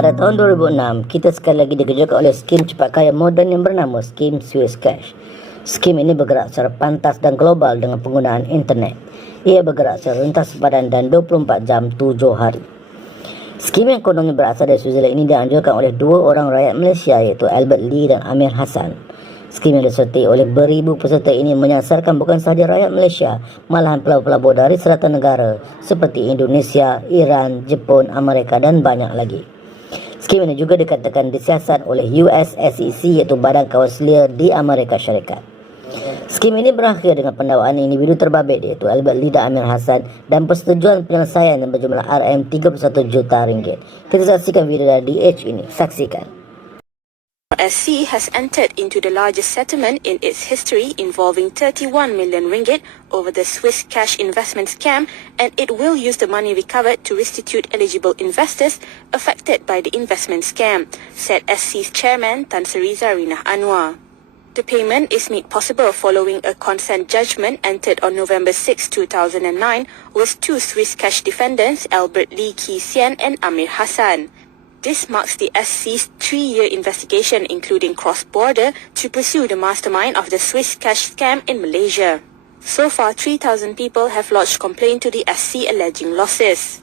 Pada tahun 2006, kita sekali lagi dikerjakan oleh skim cepat kaya moden yang bernama Skim Swisscash. Skim ini bergerak secara pantas dan global dengan penggunaan internet. Ia bergerak secara rentas sepadan dan 24 jam 7 hari. Skim yang kononnya berasal dari Switzerland ini dianjurkan oleh dua orang rakyat Malaysia iaitu Albert Lee dan Amir Hassan. Skim yang disertai oleh beribu peserta ini menyasarkan bukan sahaja rakyat Malaysia, malahan pelabur-pelabur dari selatan negara seperti Indonesia, Iran, Jepun, Amerika dan banyak lagi. Skim ini juga dikatakan disiasat oleh US SEC iaitu Badan Kawasan di Amerika Syarikat. Skim ini berakhir dengan pendakwaan individu terbabit iaitu Albert Lee dan Amir Hassan dan persetujuan penyelesaian yang berjumlah RM31 juta ringgit. Kita saksikan video dari DH ini. Saksikan. SC has entered into the largest settlement in its history involving 31 million ringgit over the Swiss cash investment scam, and it will use the money recovered to restitute eligible investors affected by the investment scam, said SC's chairman Tan Sri Zarinah Anwar. The payment is made possible following a consent judgment entered on November 6, 2009 with two Swiss cash defendants, Albert Lee Ki Sian and Amir Hassan. This marks the SC's 3-year investigation including cross-border to pursue the mastermind of the Swiss cash scam in Malaysia. So far, 3,000 people have lodged complaint to the SC alleging losses.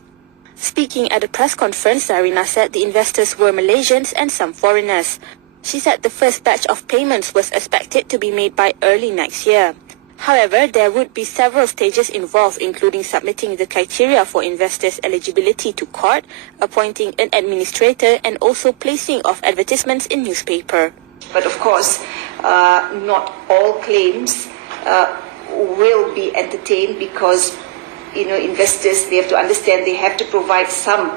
Speaking at a press conference, Zarina said the investors were Malaysians and some foreigners. She said the first batch of payments was expected to be made by early next year. However, there would be several stages involved, including submitting the criteria for investors' eligibility to court, appointing an administrator, and also placing of advertisements in newspaper. But of course, not all claims will be entertained because, investors, they have to understand they have to provide some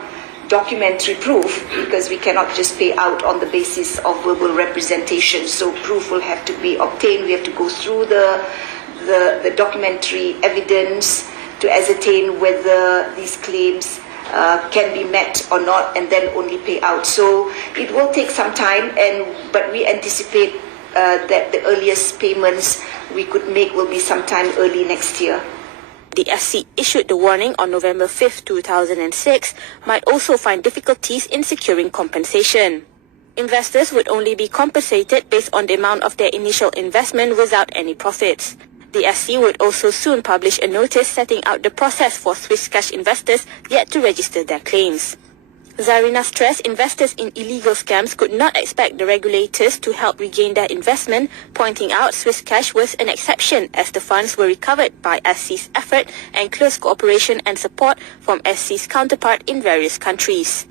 documentary proof because we cannot just pay out on the basis of verbal representation. So proof will have to be obtained. We have to go through the documentary evidence to ascertain whether these claims can be met or not, and then only pay out. So it will take some time, but we anticipate that the earliest payments we could make will be sometime early next year. The SC issued the warning on November 5, 2006, might also find difficulties in securing compensation. Investors would only be compensated based on the amount of their initial investment without any profits. The SC would also soon publish a notice setting out the process for Swiss cash investors yet to register their claims. Zarina stressed investors in illegal scams could not expect the regulators to help regain their investment, pointing out Swiss cash was an exception as the funds were recovered by SC's effort and close cooperation and support from SC's counterpart in various countries.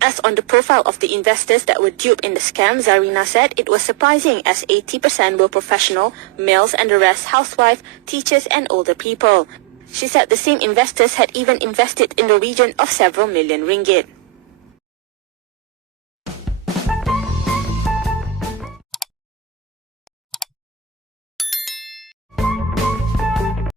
As on the profile of the investors that were duped in the scam, Zarina said it was surprising as 80% were professional, males and the rest housewife, teachers and older people. She said the same investors had even invested in the region of several million ringgit.